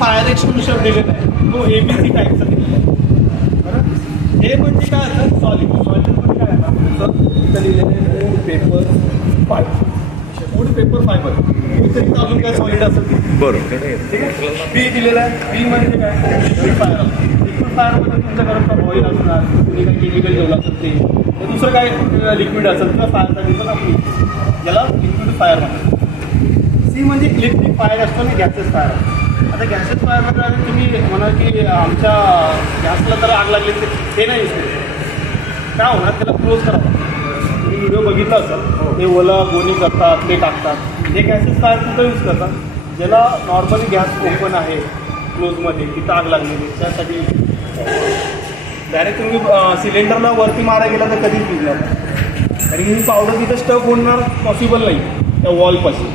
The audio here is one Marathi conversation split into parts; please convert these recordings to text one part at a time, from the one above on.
फायर एक्सटिंग्विशर दिलेला आहे तो ABC टाईपचा दिलेला आहे. बरं, हे म्हणजे काय असतं सॉलिड. सॉलिडमध्ये काय आहे इथं लिहिलेलं आहे wood paper fibre. Wood paper fibre इथं अजून काय सॉलिड असेल बरोबर. ठीक आहे. बी दिलेलं आहे. बी म्हणजे काय लिक्विड फायर असतं. लिक्विड फायरमध्ये तुमच्या घरात ऑइल असणार, तुम्ही काही केमिकल ठेवलं असेल ते, दुसरं काय लिक्विड असेल किंवा फायरसाठी पण आपण याला लिक्विड फायर म्हणतात. सी म्हणजे इलेक्ट्रिक फायर असतो आणि गॅसेस फायर असतो. आता गॅसेस फायरमध्ये आता तुम्ही म्हणा की आमच्या गॅसला तर आग लागली तर ते नाही यूज करू. काय होणार त्याला क्लोज करावं. तुम्ही व्हिडिओ बघितला असेल ते ओला गोणी करतात ते टाकतात. हे गॅसेस फायर कुठं यूज करतात ज्याला नॉर्मली गॅस ओपन आहे क्लोजमध्ये तिथं आग लागलेली त्यासाठी. डायरेक्ट तुम्ही सिलेंडरला वरती मारा गेला तर कधीच भिजणार नाही. आणि ही पावडर तिथं स्टक होणार पॉसिबल नाही त्या वॉलपासून.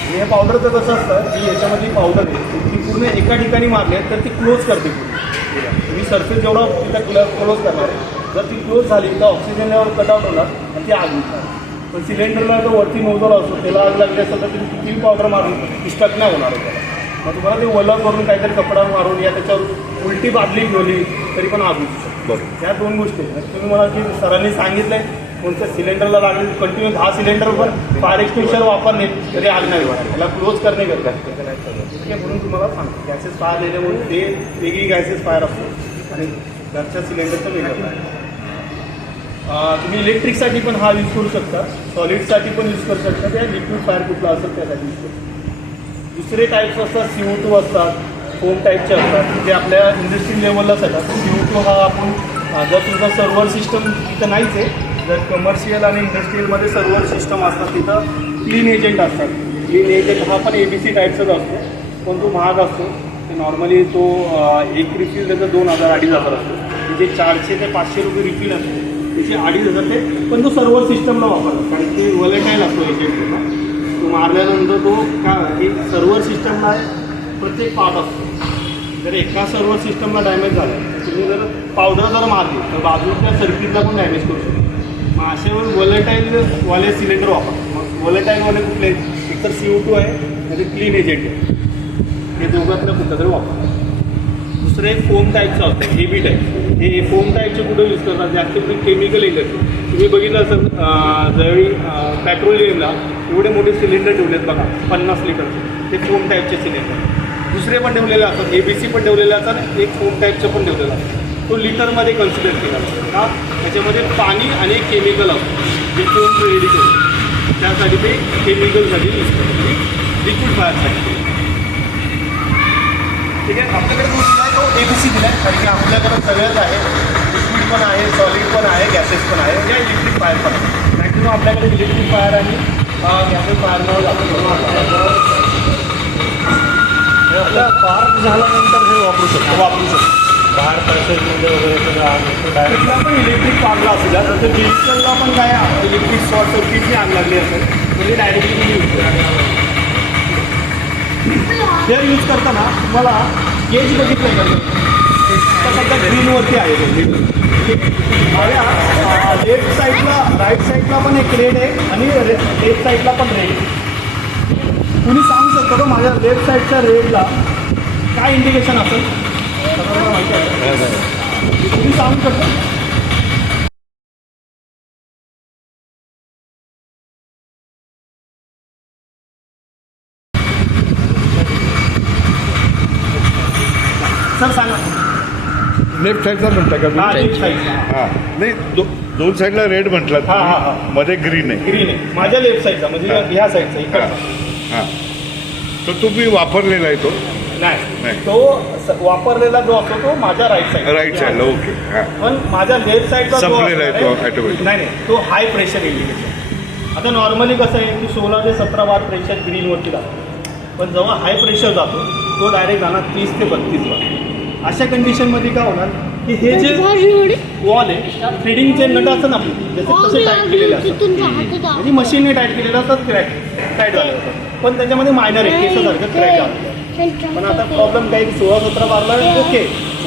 आणि या पावडरचं कसं असतं की याच्यामध्ये पावडर आहे ती पूर्ण एका ठिकाणी मारली आहे तर ती क्लोज करते पूर्ण. तुम्ही सरफेस जेवढा तिथं क्लोज करणार आहे जर ती क्लोज झाली तर ऑक्सिजन लेवल कटआउट होणार आणि ती आग निघणार. पण सिलेंडरला जर वरती नोजल असतो त्याला आग लागली असेल तर तुम्ही किती पावडर मारून ती स्टक नाही होणार आहे त्याला. मग तुम्हाला ते ओलं करून काहीतरी कपडा मारून या त्याच्यावर उलटी बादली ठेवली तरी पण आग होऊ शकते. बरं, या दोन गोष्टी आहेत. तुम्ही मला की सरांनी सांगितलं आहे कोणत्या सिलेंडरला लागले कंटिन्यू 10 सिलेंडर पण फायर एक्सटिंग्विशर वापरणे तरी आग नाही होणार. त्याला क्लोज करणे गरजेचं ठीक आहे. म्हणून तुम्हाला सांगतो गॅसेस फायर दिल्यामुळे ते वेगळी गॅसेस फायर असतो आणि घरच्या सिलेंडरचं वेगळं आहे. तुम्ही इलेक्ट्रिकसाठी पण हा यूज करू शकता, सॉलिडसाठी पण यूज करू शकता, त्या लिक्विड फायर कुठला असेल त्यासाठी यूज करू शकता. दुसरे टाईप्स असतात CO2 असतात, फोम टाईपचे असतात जे आपल्या इंडस्ट्री लेवललाच येतात. CO2 हा आपण जर तुमचा सर्व्हर सिस्टम तिथं नाहीच आहे, जर कमर्शियल आणि इंडस्ट्रीयलमध्ये सर्व्हर सिस्टम असतात तिथं क्लीन एजंट असतात. क्लीन एजंट हा पण ABC टाईपचाच असतो पण तो महाग असतो. ते नॉर्मली तो एक रिफिल त्याचं 2000-2500 असतो. म्हणजे 400 ते 500 रुपये रिफिल असतो त्याचे 2500 ते. पण तो सर्व्हर सिस्टमला वापरतो कारण ते वॉलेटाईल असतो एजंट. तो मारल्यानंतर तो काय एक सर्व्हर सिस्टमला आहे प्रत्येक पार्ट असतो. जर एका सर्व्हर सिस्टमला डॅमेज झालं तुम्ही जर पावडर जर मारली तर बाजूच्या सर्किटला पण डॅमेज करू शकतो. मग अशावर वॉलेटाईलवाले सिलेंडर वापरतात. मग वॉलेटाईलवाले कुठले एकतर CO2 आहे म्हणजे क्लीन एजंट आहे. हे दोघांतलं कुठलं तरी वापरतात. दुसरं एक फोम टाईपचं असतं AB टाईप. हे फोम टाईपचे कुठं यूज करतात जास्त केमिकल इंडस्ट्री. तुम्ही बघितलं असेल ज्यावेळी पेट्रोलियमला एवढे मोठे सिलेंडर ठेवलेत बघा 50 लिटरचे ते फोम टाईपचे सिलेंडर. दुसरे पण ठेवलेले असतात ABC पण ठेवलेले असतात एक फोम टाईपचं पण ठेवलेलं असतं. तो लिटरमध्ये कन्सिडर केला जातो का त्याच्यामध्ये पाणी आणि केमिकल असतं जे फोम रेडी करतो त्यासाठी ते केमिकलसाठी यूज करतो लिक्विड फायरसाठी. ठीक आहे. आपल्याकडे जो दिला आहे तो ABC दिला आहे कारण की आपल्याकडे सगळंच आहे. लिक्विड पण आहे, सॉलिड पण आहे, गॅसेस पण आहे म्हणजे इलेक्ट्रिक फायर पण आहे. मॅक्झिमम आपल्याकडे इलेक्ट्रिक फायर आणि गॅसेस फायरमुळे आपला पार्क झाल्यानंतर हे वापरू शकतो. बाहेर पैसेमध्ये वगैरे कुठला पण इलेक्ट्रिक पार्कला असू द्या तर व्हेकलला पण काय इलेक्ट्रिक शॉर्ट सर्किटची आग लागली असेल म्हणजे डायरेक्टली तुम्ही यूज करा. हे यूज करताना तुम्हाला गेज बघितलं का तर सध्या ग्रीनवरती आहे. लेफ्ट साईडला राईट साईडला पण एक रेड आहे आणि लेफ्ट साईडला पण रेड आहे. तुम्ही सांगू शकता का माझ्या लेफ्ट साईडच्या रेडला काय इंडिकेशन असेल माहिती आहे तुम्ही सांगू शकता. सर सांगा. लेफ्ट साईडला म्हणता का? हां नाही दोन साईडला रेड म्हटलं. हां मध्ये ग्रीन आहे. ग्रीन आहे माझ्या लेफ्ट साईडचा म्हणजे ह्या साईडचा इकडचा. हां तो तुम्ही वापरलेला आहे तो? नाही तो वापरलेला जो असतो तो माझ्या राईट साईडला. ओके. हां पण माझ्या लेफ्ट साईडचा संपलेला आहे तो ऑटोमॅटिक. नाही तो हाय प्रेशर इंडिकेटर. आता नॉर्मली कसं आहे की 16 ते 17 बार प्रेशर ग्रीनवरती जातो पण जेव्हा हाय प्रेशर जातो तो डायरेक्ट जाणार 30 ते 32 बार. अशा कंडिशनमध्ये काय होणार की हे जे वॉल आहे थ्रेडिंगचे नट असतात ना आपले जसे तसे टाईट केलेले असतात म्हणजे मशीनने टाईट केलेले असतात टाईट झाले असतात पण त्याच्यामध्ये मायनर आहे केसासारखं क्रॅक झालं. पण आता प्रॉब्लेम काय की 16-17 बारला ओके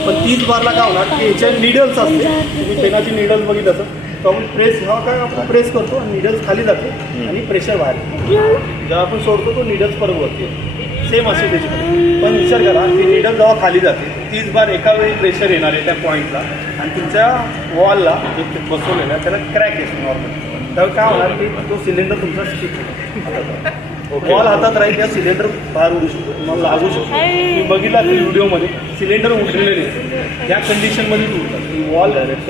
पण 30 बारला काय होणार की याच्या निडल्स असते. तुम्ही पेनाची निडल्स बघितलं असं तो आपण प्रेस हा काय आपण प्रेस करतो आणि निडल्स खाली जाते आणि प्रेशर बाहेर जेव्हा आपण सोडतो तो निडल्स परत वरती सेम असे त्याची. पण विचार करा की नीडल जेव्हा खाली जाते 30 बार एका वेळी प्रेशर येणार आहे त्या पॉईंटला आणि तुमच्या वॉलला जो बसवलेला त्याला क्रॅक येतो नॉर्मल. त्यावेळी काय होणार की तो सिलेंडर तुमचा स्टिक होतो. वॉल हातात राहील त्या सिलेंडर बाहेर उडू शकतो, तुम्हाला लागू शकतो. तुम्ही बघितला की व्हिडिओमध्ये सिलेंडर उडलेले नाही या कंडिशनमध्ये उडतात. वॉल डायरेक्ट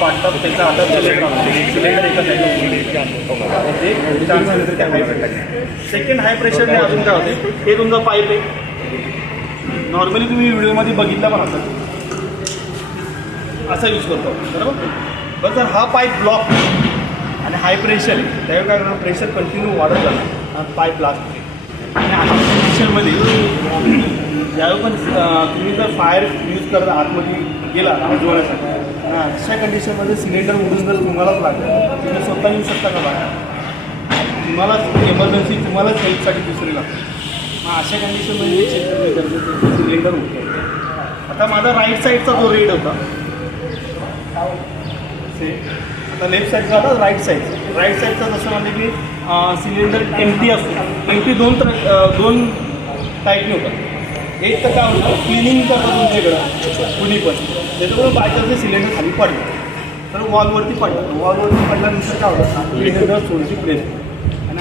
फाटतात त्यांच्या हातात सिलेंडर एका साईडला ते चान्सेस त्या हाय प्रेशर. सेकंड हाय प्रेशरने अजून काय होते हे तुमचा पाईप आहे. नॉर्मली तुम्ही व्हिडिओमध्ये बघितला पण असा यूज करतो बरोबर. पण जर हा पाईप ब्लॉक आणि हाय प्रेशर आहे त्यावेळी काय करणार प्रेशर कंटिन्यू वाढत जाणार आणि पाईप ब्लास्ट होते. आणि अशा कंडिशनमध्ये ज्यावेळी पण तुम्ही जर फायर यूज करता आतमध्ये गेला जोडण्यासाठी अशा कंडिशनमध्ये सिलेंडर उडून जर तुम्हालाच लागलं तुम्ही स्वतः येऊ शकता का बाहेर. तुम्हालाच इमर्जन्सी तुम्हालाच हेल्पसाठी दुसरी लागते. मग अशा कंडिशनमध्ये चेक करणे गरजेचं सिलेंडर उडतं. आता माझा राईट साईडचा जो रेड होता आता लेफ्ट साईडचा आता राईट साईडचा जसं म्हणजे की सिलेंडर एम्प्टी असतो. एम्प्टी दोन टाईपने होतात. एक तर काय होतं क्लिनिंग करतात तुमच्याकडं कुणी पण त्याच्यामुळे बायचान्स सिलेंडर खाली पडलं तर वॉलवरती पडलं. वॉलवरती पडल्यानंतर काय होतं सिलेंडर थोडीशी प्रेस आणि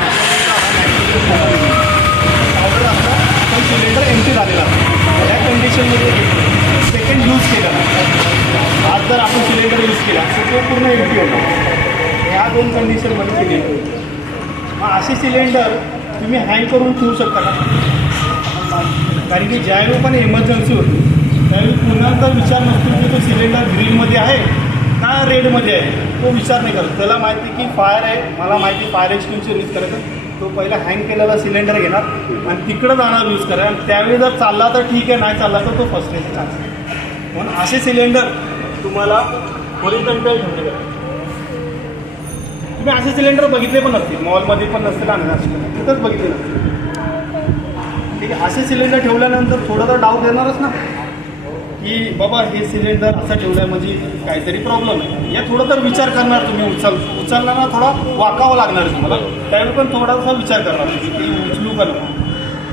ऑर्डर असतं पण सिलेंडर एम्प्टी झालेला असतो. या कंडिशनमध्ये सेकंड यूज केला आज जर आपण सिलेंडर यूज केला तर तो पूर्ण एम्प्टी होता. ह्या दोन कंडिशनमध्ये सिलेंडर मग असे सिलेंडर तुम्ही हँग करून ठेवू शकता का. कारण की ज्यावेळी पण इमर्जन्सी होती त्यावेळी पुन्हा विचार नसतो की तो सिलेंडर ग्रीनमध्ये आहे का रेडमध्ये आहे तो विचार नाही करत. त्याला माहिती की फायर आहे मला माहिती फायर एक्सटिंग्विशर यूज करायचं तो पहिला हँग केलेला सिलेंडर घेणार आणि तिकडं जाणार यूज करा. आणि त्यावेळी जर चालला तर ठीक आहे नाही चालला तर तो फसण्याचे चान्स आहे. म्हणून असे सिलेंडर तुम्हाला हॉरिझॉन्टल ठेवले जातात. तुम्ही असे सिलेंडर बघितले पण नसतील मॉलमध्ये पण नसतील आणि तिथंच बघितले नसतील. ठीक आहे असे सिलेंडर ठेवल्यानंतर थोडं तर डाऊट येणारच ना की बाबा हे सिलेंडर असं ठेवलं आहे म्हणजे काहीतरी प्रॉब्लेम आहे. या थोडं तर विचार करणार तुम्ही उचलताना थोडा वाकावं लागणार आहे तुम्हाला. त्यावेळी पण थोडासा विचार करणार की उचलू का नको.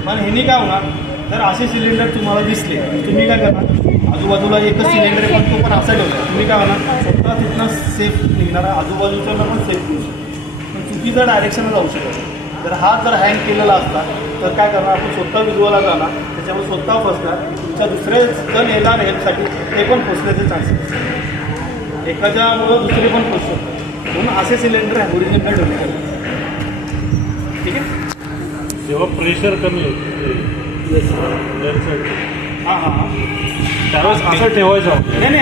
पण ह्यानी काय होणार जर असे सिलेंडर तुम्हाला दिसले तुम्ही काय करणार आजूबाजूला एकच सिलेंडर आहे पण तो पण असा ठेवला तुम्ही काय होणार स्वतः तिथनं सेफ निघणार आजूबाजूच्या पण सेफ होऊ शकतो. पण चुकीच्या डायरेक्शनला जाऊ शकतो. जर हा जर हँग केलेला असता तर काय करणार आपण स्वतः विजवाला जाणार त्याच्यामुळे स्वतः फसणार तुमच्या दुसरे जण येणार हेल्पसाठी ते पण फसण्याचे चान्सेस एखाद्यामुळं दुसरे पण फसू शकतात. म्हणून असे सिलेंडर ओरिजिनल ठेवले ठीक आहे. जेव्हा प्रेशर कमी होतं हां हां त्यावेळेस असं ठेवायचं नाही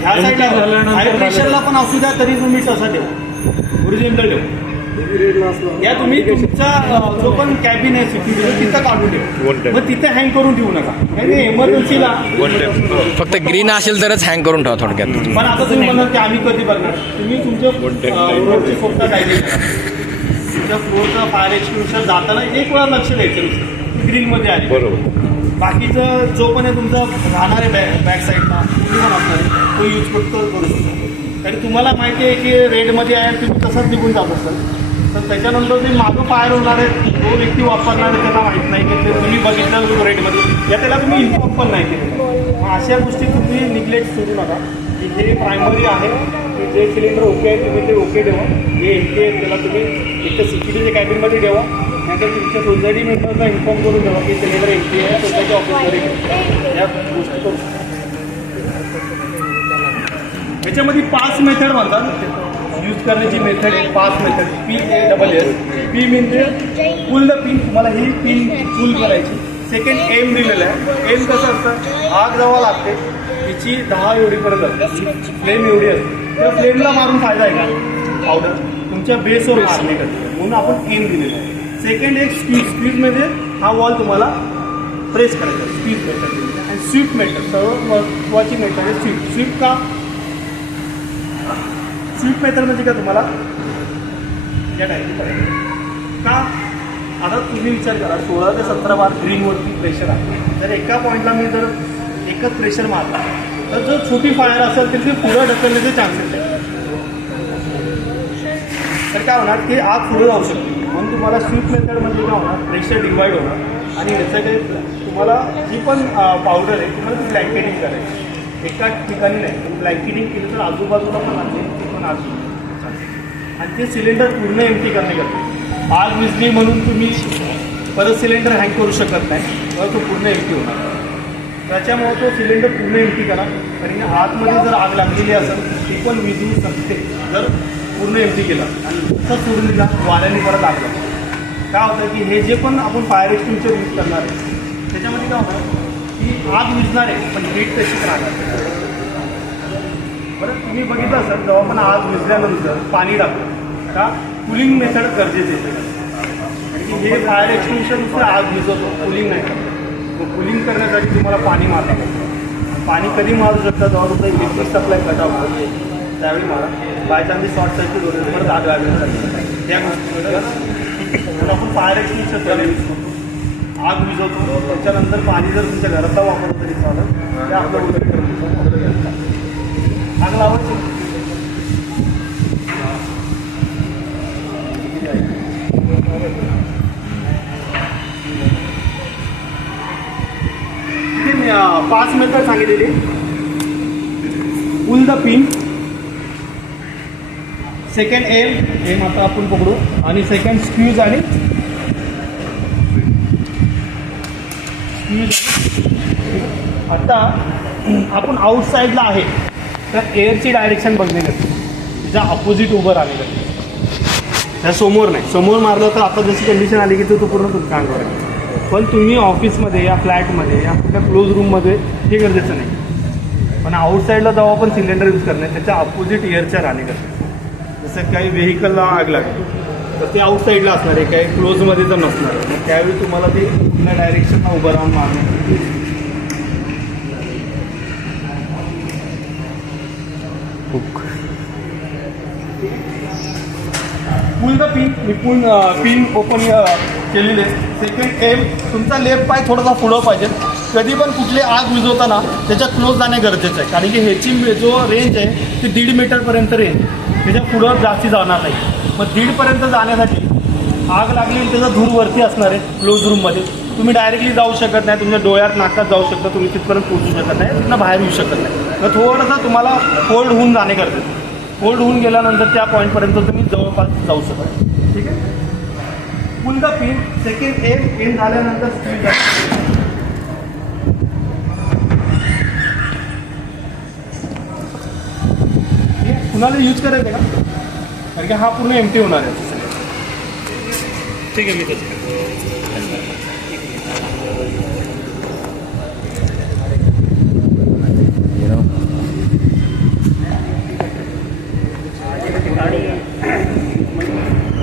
ह्या साईडला हाय प्रेशरला पण असू द्या तरी तुम्ही तसा ठेवा ओरिजिनल ठेवा. या तुम्ही तुमचा जो पण कॅबिन आहे सिक्युरिटी तिथं काढून ठेवा. मग तिथे हँग करून ठेवू नका कारण एमर्जन्सीला फक्त ग्रीन असेल तरच हँग करून ठेवा थोडक्यात. पण आता तुम्ही म्हणाल की आम्ही कधी बघणार तुम्ही तुमच्या रोडची स्वतः डायरेक्ट करा. तुमच्या फ्लोअरचा फायर एक्सटिंग्विशर जाताना एक वेळा लक्ष द्यायचं ग्रीनमध्ये आहे बरोबर. बाकीचं जो पण आहे तुमचा राहणार आहे बॅक साईडला तुम्ही पण असणार आहे तो यूज करू शकतो. कारण तुम्हाला माहिती आहे की रेडमध्ये आहे तुम्ही तसंच निघून जात असाल तर त्याच्यानंतर जे मागं फायर होणार आहे जो व्यक्ती वापरणार आहे त्याला माहीत नाही की ते तुम्ही बघितलं रेडमध्ये या त्याला तुम्ही इन्फॉर्म पण नाही केलं. मग अशा गोष्टी तुम्ही निग्लेक्ट सोडू नका की जे प्रायमरी आहे की जे सिलेंडर ओके आहे तुम्ही ते ओके ठेवा. जे एम्प्टी आहे त्याला तुम्ही एक तर सिक्युरिटीच्या कॅबिनमध्ये ठेवा नाहीतर तुमच्या सोसायटी मेंबरला इन्फॉर्म करून ठेवा की सिलेंडर एम्प्टी आहे सोसायटी ऑफिसमध्ये ठेवा. या गोष्टी करू शकता. याच्यामध्ये 5 मेथड म्हणतात यूज करण्याची मेथड आहे 5 मेथड PASS. पी म्हणजे पुल द पिन तुम्हाला ही पिन पुल करायची. सेकंड एम दिलेलं आहे. एम कसं असतं आग जेव्हा लागते तिची 10 एवढीपर्यंत असते फ्लेम एवढी असते त्या फ्लेमला मारून फायदा आहे का पावडर तुमच्या बेसवर मारणे करते म्हणून आपण एम दिलेलं आहे. सेकंड एक स्क्वीज म्हणजे हा वॉल तुम्हाला प्रेस करायचा स्क्वीज मेथड. आणि स्वीप मेथड सर्व महत्त्वाची मेथड आहे स्वीप का स्वीप मेथड म्हणजे का तुम्हाला या टाईपची पडेल का. आता तुम्ही विचार करा 16 ते 17 बार ग्रीनवरती प्रेशर आहे. जर एका पॉईंटला मी जर एकच प्रेशर मारला तर जर छोटी फायर असेल तर ते पुढं ढकलण्याचे चान्सेस आहेत. तर काय होणार की आग पुढे जाऊ शकते. म्हणून तुम्हाला स्वीप मेथड म्हणजे काय होणार प्रेशर डिवाईड होणार आणि याचं काही तुम्हाला जी पण पावडर आहे तुम्हाला ती ब्लँकेटिंग करायची एका ठिकाणी नाही. ब्लँकेटिंग केलं तर आजूबाजूला पण आणते ते पण आजूबाजूला आणि ते सिलेंडर पूर्ण एम्प्टी करणे करते. आग विजली म्हणून तुम्ही परत सिलेंडर हँग करू शकत नाही, तर तो पूर्ण एम्प्टी होणार. त्याच्यामुळे तो सिलेंडर पूर्ण एम्प्टी करा. कारण आतमध्ये जर आग लागलेली असेल ती पण विजू शकते जर पूर्ण एम्प्टी केला आणि तसं सोडून दिला वाऱ्याने परत आग लागते. काय होतं की हे जे पण आपण फायर एक्सटिंग्विशर यूज करणार आहे त्याच्यामध्ये काय होतं की आग विजणार आहे पण हीट तशीच राहणार. बरं तुम्ही बघितलं असेल जेव्हा पण आग विजल्यानंतर पाणी टाकतं का कुलिंग मेथड गरजेचे आहे. आणि की हे फायर एक्सटिंग्विशर नुसतं आग विजवतो, कुलिंग नाही करत. मग कुलिंग करण्यासाठी तुम्हाला पाणी मारावं लागतं. पाणी कधी मारू शकता जेव्हा तुमचं इलेक्ट्रिक सप्लाय कट ऑफ होते त्यावेळी मारा. बाय चान्स शॉर्ट सर्किट होते परत आग लागण्यासाठी त्या गोष्टीवर आपण फायर एक्सटिंग्विशर त्याला यूज करतो. आग विजवतो त्याच्यानंतर पाणी जर तुमच्या घराचा वापरलं तरी चालेल. ते आपलं उलट आग लावायची. इथे मी 5 मेथड सांगितलेली. Pull the pin, second aim आता आपण पकडू आणि सेकंड स्क्यूज आणि आता आपण आउटसाईडला आहे तर एअरची डायरेक्शन बघणे गरजेचं. त्याच्या अपोजिट उभं राहणे गरजेचं. त्या समोर नाही, समोर मारलं तर आता जशी कंडिशन आली की तो पूर्ण तुमच्या अंगावर आहे. पण तुम्ही ऑफिसमध्ये या फ्लॅटमध्ये या कुठल्या क्लोज रूममध्ये हे गरजेचं नाही. पण आउटसाईडला जेव्हा आपण सिलेंडर यूज करणे त्याच्या अपोजिट एअरच्या राहणे गरजेचं. जसं काही व्हेकलला आग लागली तर ते आउटसाईडला असणार आहे, काही क्लोजमध्ये तर नसणार आहे. मग त्यावेळी तुम्हाला ते कुठल्या डायरेक्शनला उभं राहून मारणे. पुल द पिन, मी पिन ओपन केलेले. सेकंड एम, तुमचा लेफ्ट पाय थोडासा पुढं पाहिजे. कधी पण कुठली आग विझवताना त्याच्या क्लोज जाणे गरजेचं आहे. कारण की ह्याची जो रेंज आहे ती 1.5 मीटरपर्यंत रेंज, त्याच्या पुढं जास्ती जाणार नाही. मग 1.5पर्यंत जाण्यासाठी आग लागली आणि त्याचा धूर वरती असणार आहे क्लोज रूममध्ये. तुम्ही डायरेक्टली जाऊ शकत नाही, तुमच्या डोळ्यात नाकात जाऊ शकता, तुम्ही तिथपर्यंत पोहोचू शकत नाही, तिथनं बाहेर येऊ शकत नाही. मग थोडंसं तुम्हाला होल्ड होऊन जाणे गरजेचं. होल्ड होऊन गेल्यानंतर त्या पॉईंटपर्यंत तुम्ही जवळपास जाऊ शकता. ठीक आहे. Pull the pin, second aim झाल्यानंतर स्पीड कुणाला यूज करायचं का? कारण की हा पूर्ण एम्प्टी होणार आहे. ठीक आहे, मी त्याचं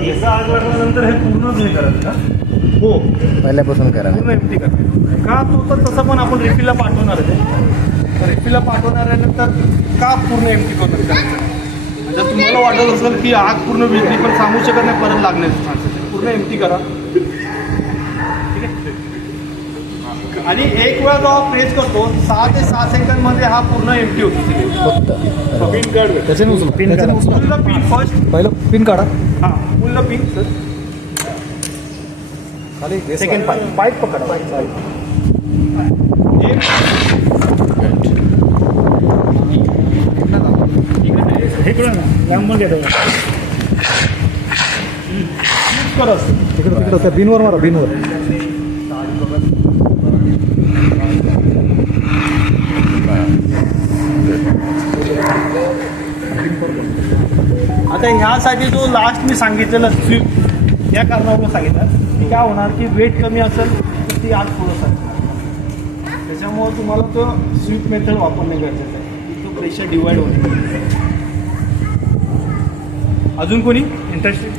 याचा आग लागल्यानंतर हे पूर्णच नाही करायचं का? हो, पहिल्यापासून करा. पूर्ण एम्प्टी करायचं का? तो तर तसं पण आपण रिफिलला पाठवणार आहे. रिफिलला पाठवणार आहे नंतर का पूर्ण एम्प्टी करून करायचं? जर तुम्हाला वाटत असेल की आग पूर्ण विजली पण सांगू शकत नाही परत लागण्याचे चान्सेस आहे, पूर्ण एम्प्टी करा. ठीक आहे. आणि एक वेळा जेव्हा प्रेस करतो 6 ते 6 सेकंदमध्ये हा पूर्ण एम्प्टी होतो. पिन काढ, पिन फर्स्ट, पहिलं पिन काढा. हां, फुल the pin sir. Second pipe पकडा. हे कळलं ना, लांब घेतो करस तिकडं त्या बिनवर मारा, बिनवर. आता ह्यासाठी जो लास्ट मी सांगितलेला स्वीप या कारणावरून सांगितलं की काय होणार की वेट कमी असेल तर ती आग थोडंसं असणार. त्याच्यामुळं तुम्हाला तो स्वीप मेथड वापरणे गरजेचं आहे. तो प्रेशर डिवाइड होतो. अजून कोणी इंटरेस्टेड?